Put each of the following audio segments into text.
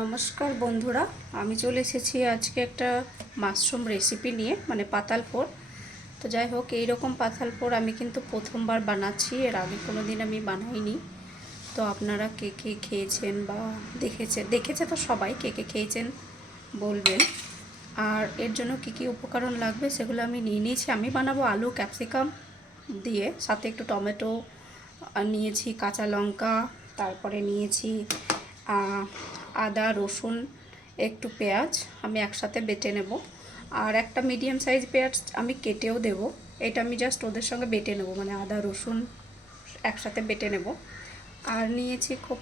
নমস্কার বন্ধুরা, আমি চলে এসেছি আজকে একটা মাশরুম রেসিপি নিয়ে, মানে পাতাল পোড়। তো যাই হোক, এইরকম পাতাল পোড় আমি কিন্তু প্রথমবার বানাচ্ছি, এর আগে কোনো দিন আমি বানাইনি। তো আপনারা কে কে খেয়েছেন বা দেখেছে তো সবাই, কে কে খেয়েছেন বলবেন। আর এর জন্য কি কি উপকরণ লাগবে সেগুলো আমি নিয়ে নিয়েছি। আমি বানাবো আলু ক্যাপসিকাম দিয়ে, সাথে একটু টমেটো নিয়েছি, কাঁচা লঙ্কা, তারপরে নিয়েছি আদা রসুন, একটু পেঁয়াজ আমি একসাথে বেটে নেব। আর একটা মিডিয়াম সাইজ পেঁয়াজ আমি কেটেও দেব। এটা আমি জাস্ট ওদের সঙ্গে বেটে নেব, মানে আদা রসুন একসাথে বেটে নেব। আর নিয়েছি খুব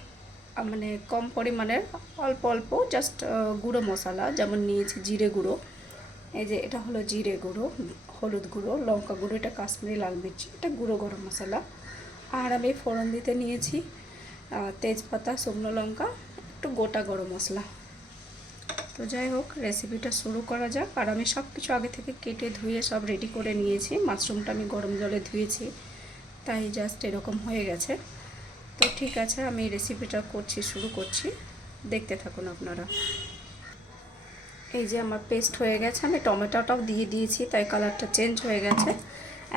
মানে কম পরিমাণের, অল্প অল্প জাস্ট গুঁড়ো মশলা, যেমন নিয়েছি জিরে গুঁড়ো, এই যে এটা হলো জিরে গুঁড়ো, হলুদ গুঁড়ো, লঙ্কা গুঁড়ো, এটা কাশ্মীরি লাল মির্চি, এটা গুঁড়ো গরম মশলা। আর আমি ফোড়ন দিতে নিয়েছি তেজপাতা, শুকনো লঙ্কা, একটু গোটা গরম মশলা। তো যাই হোক, রেসিপিটা শুরু করা যাক। আর আমি সব কিছু আগে থেকে কেটে ধুয়ে সব রেডি করে নিয়েছি। মাশরুমটা আমি গরম জলে ধুয়েছি, তাই জাস্ট এরকম হয়ে গেছে। তো ঠিক আছে, আমি রেসিপিটা শুরু করছি, দেখতে থাকুন আপনারা। এই যে আমার পেস্ট হয়ে গেছে, আমি টমেটোটাও দিয়ে দিয়েছি, তাই কালারটা চেঞ্জ হয়ে গেছে।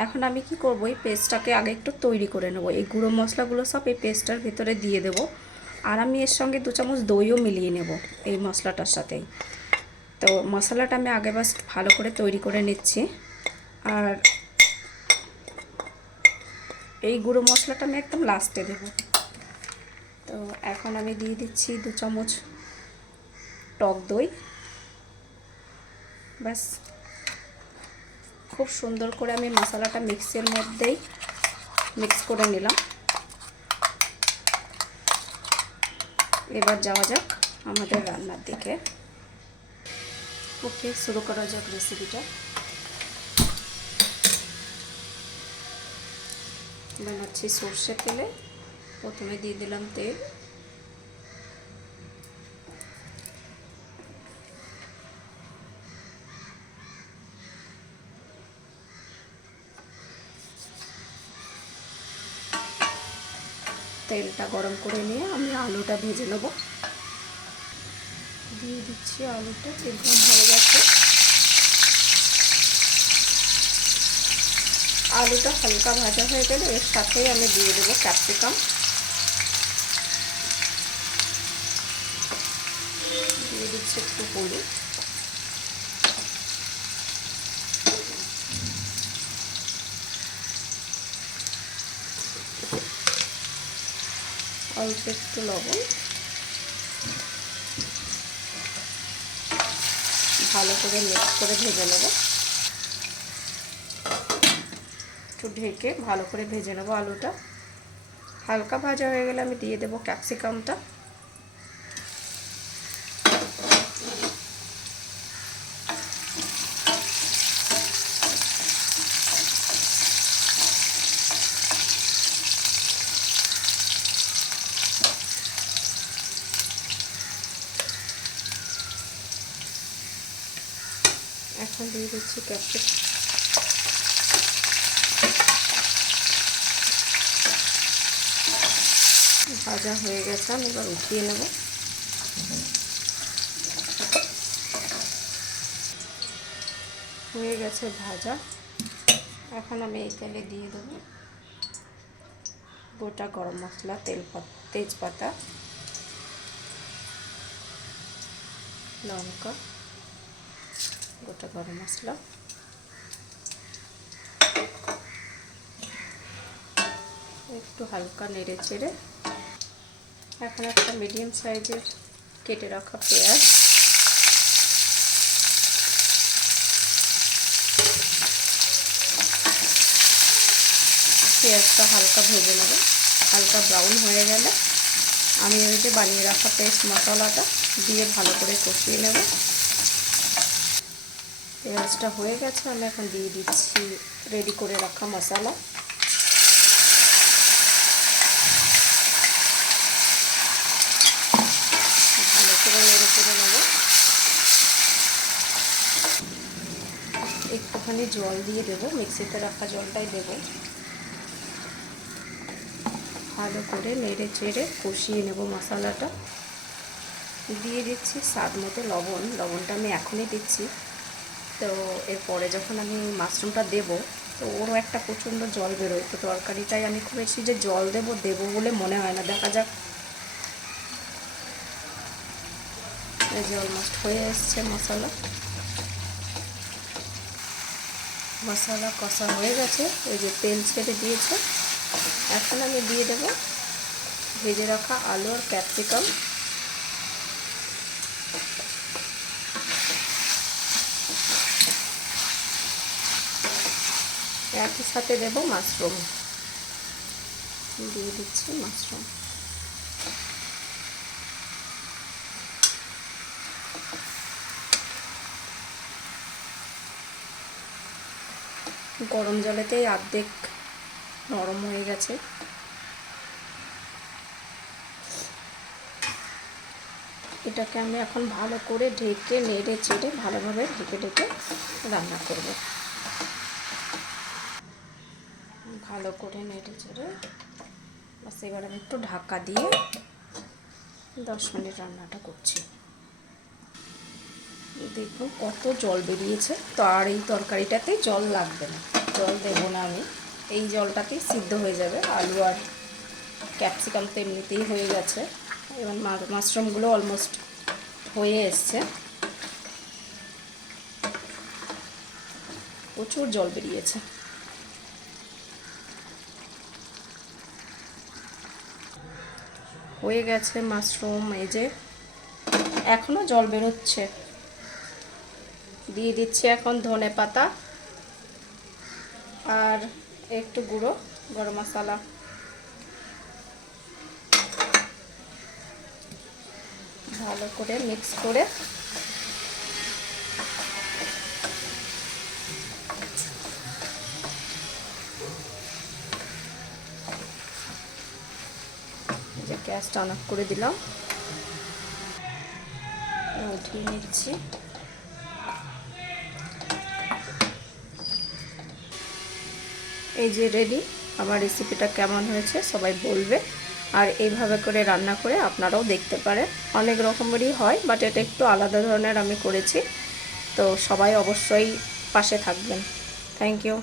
এখন আমি কি করব, এই পেস্টটাকে আগে একটু তৈরি করে নেব। এই গুঁড়ো মশলাগুলো সব এই পেস্টটার ভিতরে দিয়ে দেব। আর আমি এর সঙ্গে 2 চামচ দইও মিলিয়ে নেব এই মশলাটার সাথেই। তো মশলাটা আমি আগে বাস ভালো করে তৈরি করে নিচ্ছি। আর এই গুঁড়ো মশলাটা আমি একদম লাস্টে দেব। তো এখন আমি দিয়ে দিচ্ছি 2 চামচ টক দই। ব্যাস, খুব সুন্দর করে আমি মশলাটা মিক্সের মধ্যেই মিক্স করে নিলাম। এবার যাওয়া যাক আমাদের রান্নার দিকে। ওকে, শুরু করা যাক রেসিপিটা। বানাচ্ছি সর্ষে তেলে। প্রথমে দিয়ে দিলাম তেল, তেলটা গরম করে নিয়ে আমি আলুটা ভেজে নেব। দিয়ে দিচ্ছি আলুটা, তেল গরম হয়ে গেছে। আলুটা হালকা ভাজা হয়ে গেলে এর সাথেই আমি দিয়ে দেবো ক্যাপসিকাম। দিয়ে দিচ্ছি একটু হলুদ, অল্প একটু লবণ, ভালো করে মিক্স করে ভেজে নেব। একটু ঢেকে ভালো করে ভেজে নেব আলুটা। হালকা ভাজা হয়ে গেলে আমি দিয়ে দেবো ক্যাপসিকামটা। এখন দিয়ে দিচ্ছি ক্যাপসিকাম। ভাজা হয়ে গেছে, আমি এবার উঠিয়ে নেব। হয়ে গেছে ভাজা। এখন আমি এই তেলে দিয়ে দেবো গোটা গরম মশলা, তেজপাতা, লঙ্কা, গোটা গরম মশলা, একটু হালকা নেড়ে চেড়ে এখন একটা মিডিয়াম সাইজের কেটে রাখা পেঁয়াজ, পেঁয়াজটা হালকা ভেজে নেব। হালকা ব্রাউন হয়ে গেলে আমি ওই যে বানিয়ে রাখা পেস্ট মশলাটা দিয়ে ভালো করে কষিয়ে নেব। পেঁয়াজটা হয়ে গেছে, আমি এখন দিয়ে দিচ্ছি রেডি করে রাখা মশলা। ভালো করে নেড়ে চেড়ে নেব। একটুখানি জল দিয়ে দেবো, মিক্সিতে রাখা জলটাই দেবো। ভালো করে নেড়ে চেড়ে কষিয়ে নেব মশলাটা। দিয়ে দিচ্ছি স্বাদ মতো লবণ। লবণটা আমি এখনই দিচ্ছি। তো এরপরে যখন আমি মাশরুমটা দেব, তো ওরও একটা প্রচণ্ড জল বেরোয়। তো তরকারিটাই আমি খুব বেশি যে জল দেবো বলে মনে হয় না। দেখা যাক। এই যে অলমোস্ট হয়ে এসছে মশলা কষা হয়ে গেছে। এই যে তেল ছেড়ে দিয়েছে। এখন আমি দিয়ে দেব ভেজে রাখা আলু আর ক্যাপসিকাম। একই সাথে দেব মাশরুম। দিয়ে দিচ্ছি মাশরুম। গরম জলেতেই অর্ধেক নরম হয়ে গেছে। এটাকে আমি এখন ভালো করে ঢেকে নেড়ে চেড়ে ভালোভাবে ঢেকে রান্না করব। ভালো করে নেড়ে চেড়ে বাস এবার আমি একটু ঢাকা দিয়ে 10 মিনিট রান্নাটা করছি। দেখুন কত জল বেরিয়েছে। তো আর এই তরকারিটাতে জল লাগবে না, জল দেবো না আমি। এই জলটাতেই সিদ্ধ হয়ে যাবে। আলু আর ক্যাপসিকাম তো এমনিতেই হয়ে গেছে। এবার মাশরুমগুলো অলমোস্ট হয়ে এসছে। প্রচুর জল বেরিয়েছে। হয়ে গেছে মাশরুম। এই যে এখনও জল বেরোচ্ছে। দিয়ে দিচ্ছি এখন ধনে পাতা আর একটু গুঁড়ো গরম মশলা। ভালো করে মিক্স করে যে গ্যাসটা অন করে দিলাম, উঠিয়ে নিচ্ছি। এই যে রেডি। আমার রেসিপিটা কেমন হয়েছে সবাই বলবে। আর এইভাবে করে রান্না করে আপনারাও দেখতে পারেন। অনেক রকমেরই হয়, বাট এটা একটু আলাদা ধরনের আমি করেছি। তো সবাই অবশ্যই পাশে থাকবেন। Thank you.